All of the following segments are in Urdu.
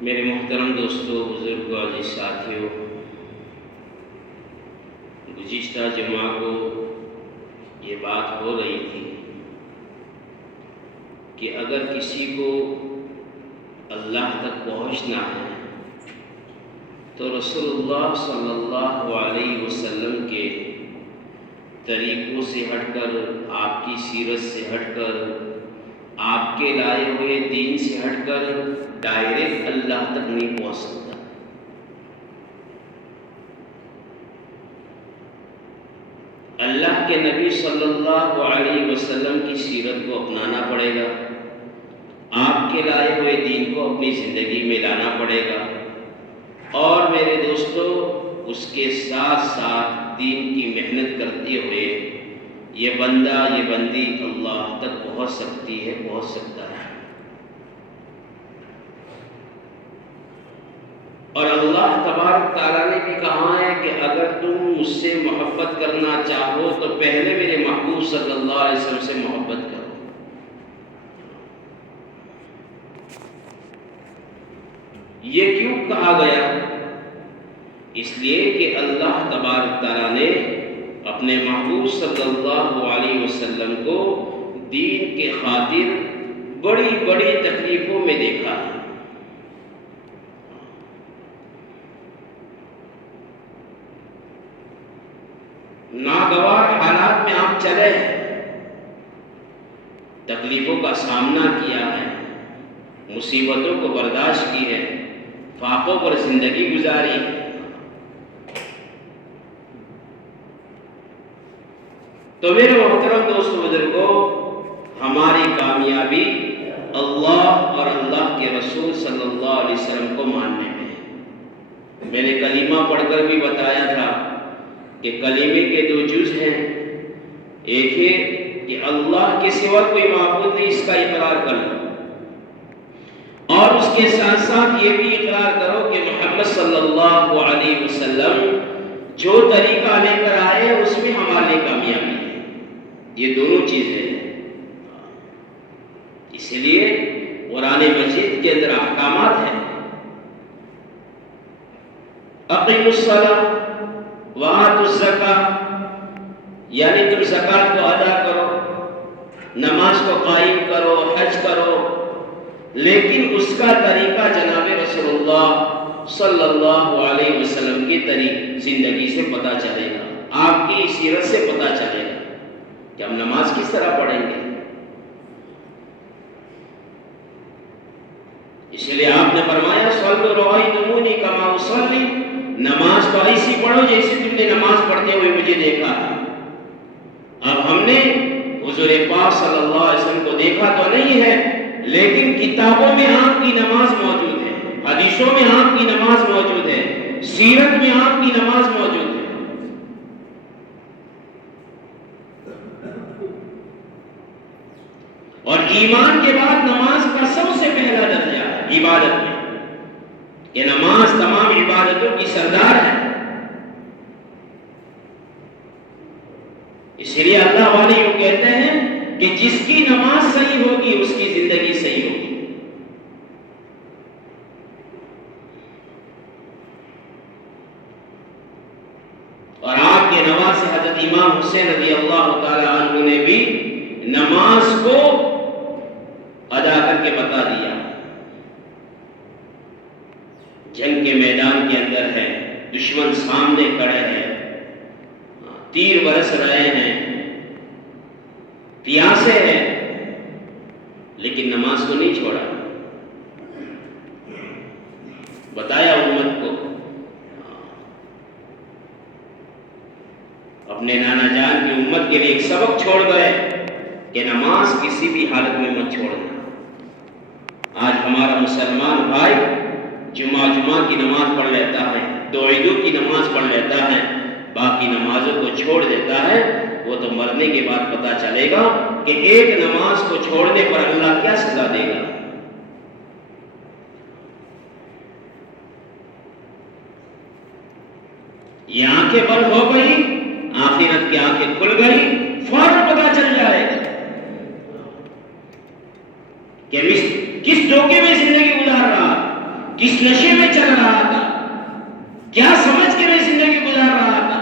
میرے محترم دوستو، بزرگوں، عزیز ساتھیوں، گزشتہ جمعہ کو یہ بات ہو رہی تھی کہ اگر کسی کو اللہ تک پہنچنا ہے تو رسول اللہ صلی اللہ علیہ وسلم کے طریقوں سے ہٹ کر، آپ کی سیرت سے ہٹ کر، آپ کے لائے ہوئے دین سے ہٹ کر ڈائریکٹ اللہ تک نہیں پہنچ سکتا۔ اللہ کے نبی صلی اللہ علیہ وسلم کی سیرت کو اپنانا پڑے گا، آپ کے لائے ہوئے دین کو اپنی زندگی میں لانا پڑے گا، اور میرے دوستو اس کے ساتھ ساتھ دین کی محنت کرتے ہوئے یہ بندہ، یہ بندی اللہ تک پہنچ سکتی ہے، پہنچ سکتا ہے۔ اور اللہ تبارک تعالیٰ نے بھی کہا ہے کہ اگر تم مجھ سے محبت کرنا چاہو تو پہلے میرے محبوب صلی اللہ علیہ وسلم سے محبت کرو۔ یہ کیوں کہا گیا؟ اس لیے کہ اللہ تبارک تعالیٰ نے اپنے محبوب صلی اللہ علیہ وسلم کو دین کے خاطر بڑی بڑی تکلیفوں میں دیکھا ہے۔ ناگوار حالات میں آپ چلے ہیں، تکلیفوں کا سامنا کیا ہے، مصیبتوں کو برداشت کی ہے، فاقوں پر زندگی گزاری ہے۔ تو میرے محترم دوستو، بزرگوں، ہماری کامیابی اللہ اور اللہ کے رسول صلی اللہ علیہ وسلم کو ماننے میں ہے۔ میں نے کلمہ پڑھ کر بھی بتایا تھا کہ کلمے کے دو جز ہیں، ایک ہے کہ اللہ کے سوا کوئی معبود نہیں، اس کا اقرار کر لو، اور اس کے ساتھ ساتھ یہ بھی اقرار کرو کہ محمد صلی اللہ علیہ وسلم جو طریقہ لے کر آئے اس میں ہمارے کامیابی ہے۔ یہ دونوں چیزیں ہیں۔ اس لیے قرآن مجید کے اندر احکامات ہیں، اقیموا الصلاۃ وآتوا الزکاۃ، یعنی تم زکوٰۃ کو ادا کرو، نماز کو قائم کرو، حج کرو، لیکن اس کا طریقہ جناب رسول اللہ صلی اللہ علیہ وسلم کی زندگی سے پتہ چلے گا، آپ کی سیرت سے پتہ چلے گا کہ ہم نماز کس طرح پڑھیں گے۔ اس لیے آپ نے فرمایا صلوا رأیتمونی کما اصلی، نماز تو ایسی پڑھو جیسے تم نے نماز پڑھتے ہوئے مجھے دیکھا ہے۔ اب ہم نے حضور پاک صلی اللہ علیہ وسلم کو دیکھا تو نہیں ہے، لیکن کتابوں میں آپ کی نماز موجود ہے، حدیثوں میں آپ کی نماز موجود ہے، سیرت میں آپ کی نماز موجود ہے۔ اور ایمان کے بعد نماز کا سب سے پہلا درجہ ہے عبادت میں، یہ نماز تمام عبادتوں کی سردار ہے۔ اس لیے اللہ والے یوں کہتے ہیں کہ جس کی نماز صحیح ہوگی اس کی زندگی صحیح ہوگی۔ اور آپ کے نواسے حضرت امام حسین رضی اللہ تعالی عنہ نے بھی نماز کو ادا کر کے بتا دیا۔ جنگ کے میدان کے اندر ہے، دشمن سامنے کھڑے ہیں، تیر برس رہے ہیں، پیاسے ہیں، لیکن نماز کو نہیں چھوڑا، بتایا امت کو، اپنے نانا جان کی امت کے لیے ایک سبق چھوڑ گئے کہ نماز کسی بھی حالت میں مت چھوڑنا۔ آج ہمارا مسلمان بھائی جمعہ کی نماز پڑھ لیتا ہے، دو عیدوں کی نماز پڑھ لیتا ہے، باقی نمازوں کو چھوڑ دیتا ہے، وہ تو مرنے کے بعد پتہ چلے گا کہ ایک نماز کو چھوڑنے پر اللہ کیا سزا دے گا. یہ آنکھیں بند ہو گئی، آخرت کی آنکھیں کھل گئی، فوراً پتا چل جائے گا کہ کس دھوکے میں زندگی گزار رہا تھا، کس نشے میں چل رہا تھا، کیا سمجھ کے میں زندگی گزار رہا تھا.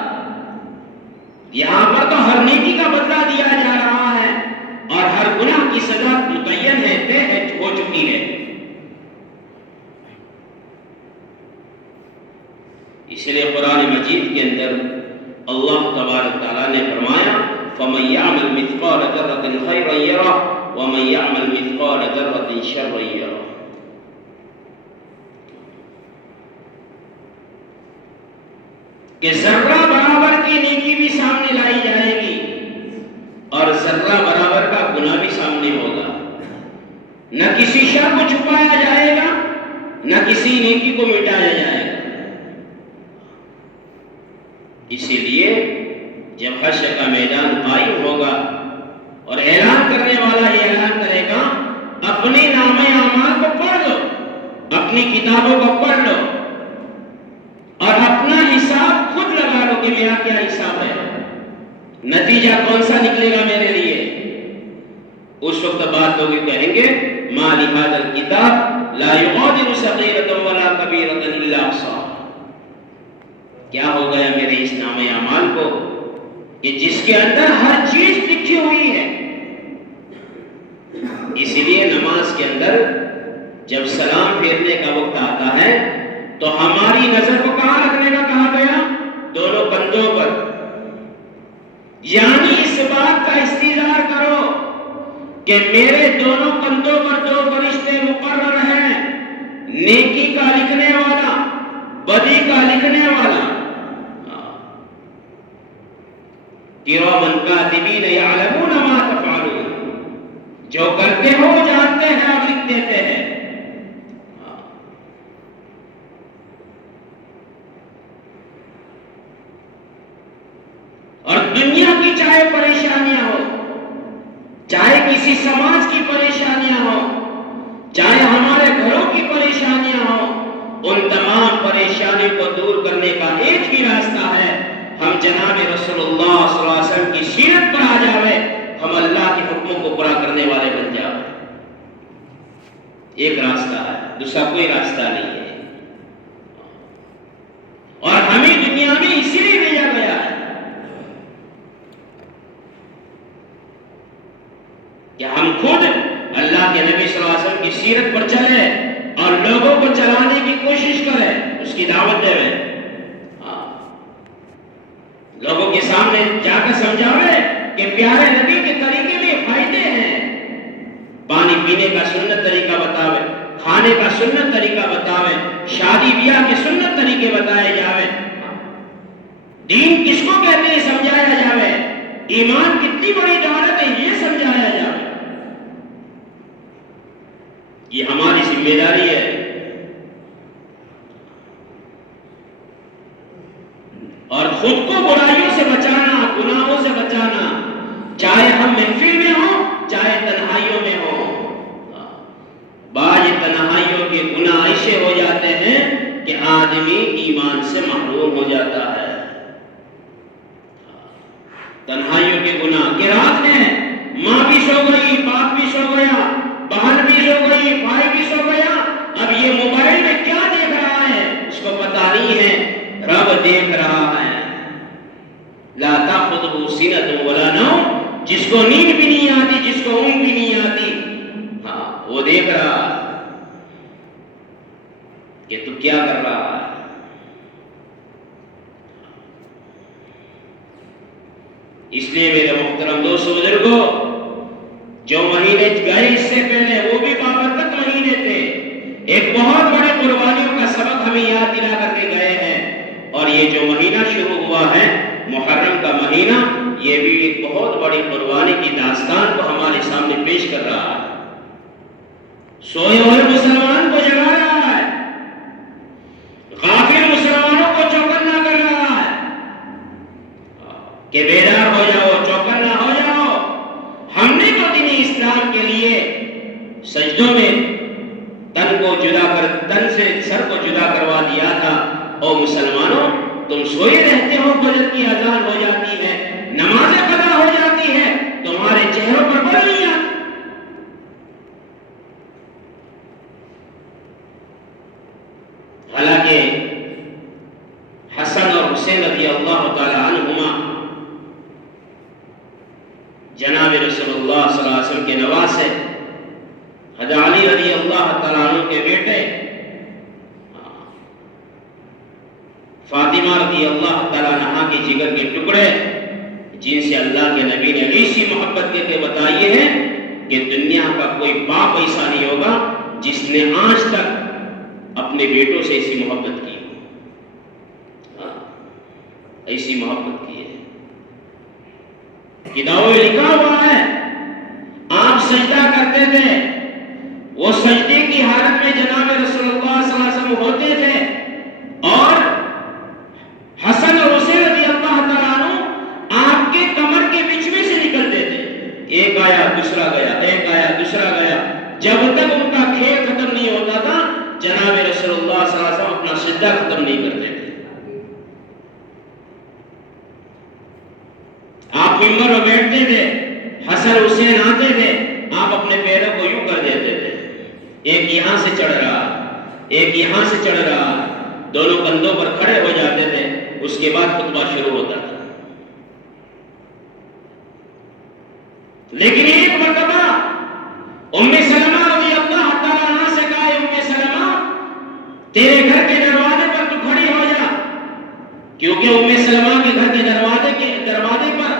یہاں پر تو ہر نیکی کا بدلہ دیا جا رہا ہے اور ہر گناہ کی سزا متعین ہے، طے ہے، ہو چکی ہے. اسی لیے قرآن مجید کے اندر اللہ تبارک تعالیٰ نے فرمایا فَمَن يَعْمَلْ مِثْقَالَ ذَرَّةٍ خَيْرًا يَرَهُ وَمَن يَعْمَلْ مِثْقَالَ ذَرَّةٍ شَرًّا يَرَهُ. کہ ذرہ برابر کی نیکی بھی سامنے لائی جائے گی اور ذرہ برابر کا گناہ بھی سامنے ہوگا. نہ کسی شر کو چھپایا جائے گا، نہ کسی نیکی کو مٹایا جائے گا. اسی لیے جب حشر کا میدان قائم ہوگا اور اعلان کرنے والا یہ اعلان کرے گا اپنے نامہ اعمال کو پڑھ لو، اپنی کتابوں کو پڑھ لو اور اپنا حساب خود لگا لو کہ میرا کیا حساب ہے، نتیجہ کون سا نکلے گا میرے لیے. اس وقت بعد لوگ کہیں گے ما لهذا الكتاب لا يغادر صغيرة ولا كبيرة الا احصاها. کیا ہو گیا میرے اس نامہ اعمال کو کہ جس کے اندر ہر چیز لکھی ہوئی ہے. اسی لیے نماز کے اندر جب سلام پھیرنے کا وقت آتا ہے تو ہماری نظر کو کہاں رکھنے کا کہا گیا؟ دونوں کندھوں پر. یعنی اس بات کا استظہار کرو کہ میرے دونوں کندھوں پر دو فرشتے مقرر ہیں، نیکی کا لکھنے والا، بدی کا لکھنے والا. کِرَامًا کاتبین یعلمون ما تفعلون، جو کرتے ہو جانتے ہیں اور لکھ دیتے ہیں. اور دنیا کی چاہے پریشانیاں ہو، چاہے کسی سماج کی پریشانیاں ہو، چاہے ہمارے گھروں کی پریشانیاں ہو، ان تمام پریشانیوں کو دور کرنے کا ایک ہی راستہ ہے، ہم جناب رسول اللہ صلی اللہ علیہ وسلم کی سیرت پر آ جاوے، ہم اللہ کے حکموں کو پورا کرنے والے بن جاوے. ایک راستہ ہے، دوسرا کوئی راستہ نہیں ہے. اور ہمیں دنیا میں اسی لیے بھیجا گیا ہے کہ ہم خود اللہ کے نبی صلی اللہ علیہ وسلم کی سیرت پر چلیں اور لوگوں کو چلانے کی کوشش کریں، اس کی دعوت دیں، لوگوں کے سامنے جا کر سمجھاوے کہ پیارے نبی کے طریقے میں فائدے ہیں. پانی پینے کا سنت طریقہ بتاوے، کھانے کا سنت طریقہ بتاوے، شادی بیاہ کے سنت طریقے بتائے جاوے، دین کس کو کہتے ہیں سمجھایا جاوے، ایمان کتنی بڑی دولت ہے یہ سمجھایا جاوے. یہ ہماری ذمہ داری ہے. اور خود کو برائیوں سے بچانا، گناہوں سے بچانا، چاہے ہم محفل میں ہوں چاہے تنہائیوں میں ہوں. بعض تنہائیوں کے گناہ ایسے ہو جاتے ہیں کہ آدمی ایمان سے محروم ہو جاتا ہے. تنہائیوں کے گناہ کہ رات میں ماں بھی سو گئی، باپ بھی سو گیا، بہن بھی سو گئی، بھائی بھی سو گیا، اب یہ موبائل میں کیا دیکھ رہا ہے اس کو پتہ نہیں ہے، رب دیکھ رہا ہے. لا تأخذه سنة ولا نوم، جس کو نیند بھی نہیں آتی، جس کو اونگ بھی نہیں آتی، ہاں وہ دیکھ رہا کہ تو کیا کر رہا ہے. اس لیے میرے محترم دوستو بزرگوں، جو مہینے گئے اس سے پہلے وہ بھی بابرکت مہینے تھے. ایک بہت بڑے قربانیوں کا سبق ہمیں یاد دلا کر کے گئے ہیں. اور یہ جو مہینہ شروع ہوا ہے محرم کا مہینہ، یہ بھی ایک بہت بڑی قربانی کی داستان کو ہمارے سامنے پیش کر رہا ہے. سوئے ہوئے مسلمان کو جگا رہا ہے، غافل مسلمانوں کو چوکنا کر رہا ہے کہ بیدار ہو جاؤ، چوکنا ہو جاؤ. ہم نے سجدوں میں تن سے سر کو جدا کروا دیا تھا۔ او مسلمانوں، تم سوئے رہتے ہو، فجر کی اذان ہو جاتی ہے، نماز قضا ہو جاتی ہے، تمہارے چہروں پر بل نہیں آتی۔ حالانکہ حسن اور حسین رضی اللہ تعالی عنہما جناب رسول اللہ صلی اللہ علیہ وسلم کے نواسے، حضرت علی رضی اللہ تعالیٰ عنہ کے بیٹے، فاطمہ رضی اللہ تعالیٰ عنہ کے جگر کے ٹکڑے، جن سے اللہ کے نبی نے ایسی محبت کر کے بتائی ہے کہ دنیا کا کوئی باپ ایسا نہیں ہوگا جس نے آج تک اپنے بیٹوں سے ایسی محبت کی ہو، ایسی محبت کی ہے۔ کتابوں میں لکھا ہوا ہے آپ سجدہ کرتے تھے، وہ سجدے کی حالت میں جناب رسول اللہ صلی اللہ علیہ وسلم ہوتے تھے، اور حسن اور حسین رضی اللہ تعالیٰ عنہ آپ کے کمر کے بیچ میں سے نکلتے تھے، ایک آیا دوسرا گیا، ایک آیا دوسرا گیا، جب تک ان کا کھیل ختم نہیں ہوتا تھا جناب رسول اللہ صلی اللہ علیہ وسلم اپنا سجدہ ختم نہیں کرتے تھے۔ آپ ممبر میں بیٹھتے تھے، حسن حسین آتے تھے، آپ اپنے پیروں کو یوں کر دیتے تھے، ایک یہاں سے چڑھ رہا، ایک یہاں سے چڑھ رہا، دونوں کندھوں پر کھڑے ہو جاتے تھے، اس کے بعد خطبہ شروع ہوتا تھا۔ لیکن ایک مرتبہ ام سلمہ رضی اللہ تعالیٰ عنہ سے کہا، ام سلمہ تیرے گھر کے دروازے پر تو کھڑی ہو جا، کیونکہ ام سلمہ کے گھر کے دروازے پر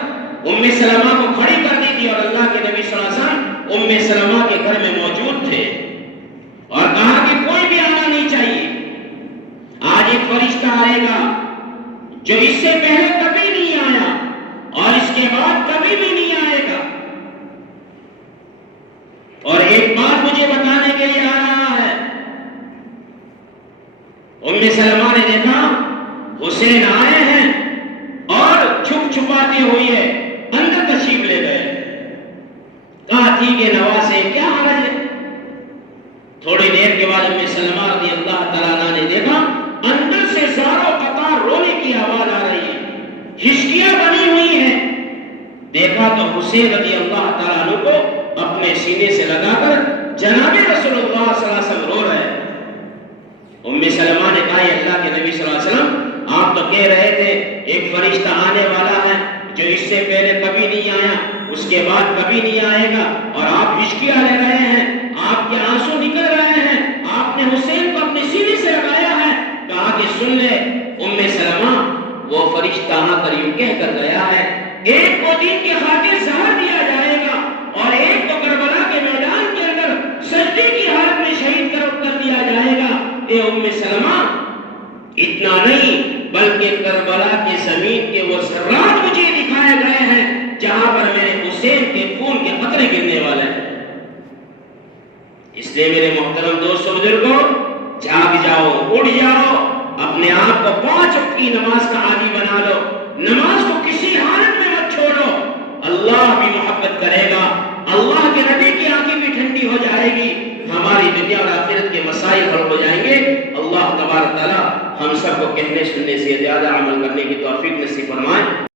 ام سلمہ کو کھڑی کر دی تھی، اور اللہ کے نبی صلی اللہ علیہ وسلم ام سلمہ کے گھر میں موجود تھے، اور کہا کہ کوئی بھی آنا نہیں چاہیے، آج ایک فرشتہ آئے گا جو اس سے پہلے کبھی نہیں آیا اور اس کے بعد کبھی بھی نہیں آئے گا، اور ایک بات مجھے بتانے کے لیے آ رہا ہے۔ ام سلمہ نے دیکھا حسین آئے ہیں اور چھپ چھپاتے ہوئے اندر تشریف لے گئے، کہا تھی کہ نواسے کیا حرج ہے۔ تھوڑی دیر کے بعد ام سلمہ رضی اللہ تعالیٰ عنہ نے دیکھا اندر سے زار و قطار رونے کی آواز آ رہی ہے، ہچکیاں بنی ہوئی ہیں، دیکھا تو حسین رضی اللہ تعالیٰ عنہ کو اپنے سینے سے لگا کر جناب رسول اللہ صلی اللہ علیہ وسلم رو رہے ہیں۔ ام سلمہ نے کہا کہ اللہ کے نبی صلی اللہ علیہ وسلم آپ تو کہہ رہے تھے ایک فرشتہ آنے والا ہے جو اس سے پہلے کبھی نہیں آیا، اس کے بعد کبھی نہیں آئے گا، اور آپ ہچکیاں لے رہے ہیں، آپ کے آنسو نکل رہے ہیں، آپ نے حسین کو اپنے سینے سے لگایا ہے۔ کہا کہ سن لے ام سلمہ، وہ فرشتہ آ کر یوں کہہ کر گیا ہے، ایک کو دین کی خاطر زہر دیا جائے گا اور ایک کو کربلا کے میدان کے اندر سجدے کی حالت میں شہید کر دیا جائے گا۔ اے ام سلمہ، اتنا نہیں بلکہ کربلا کی زمین کے وہ ذرات مجھے دکھائے گئے ہیں جہاں پر میرے حسین کے خون کے قطرے گرنے والے ہیں۔ اس لیے میرے محترم دوستو بزرگوں، جاگ جاؤ، اٹھ جاؤ، اپنے آپ کو 5 وقت کی نماز کا عادی بنا لو، نماز کو کسی حالت میں مت چھوڑو، اللہ بھی محبت کرے گا، اللہ کے نبی کی آنکھیں بھی ٹھنڈی ہو جائے گی، ہماری دنیا اور آخرت کے مسائل حل ہو جائیں گے۔ اللہ تبارک تعالیٰ ہم سب کو کہنے سننے سے زیادہ عمل کرنے کی توفیق نصیب فرمائے۔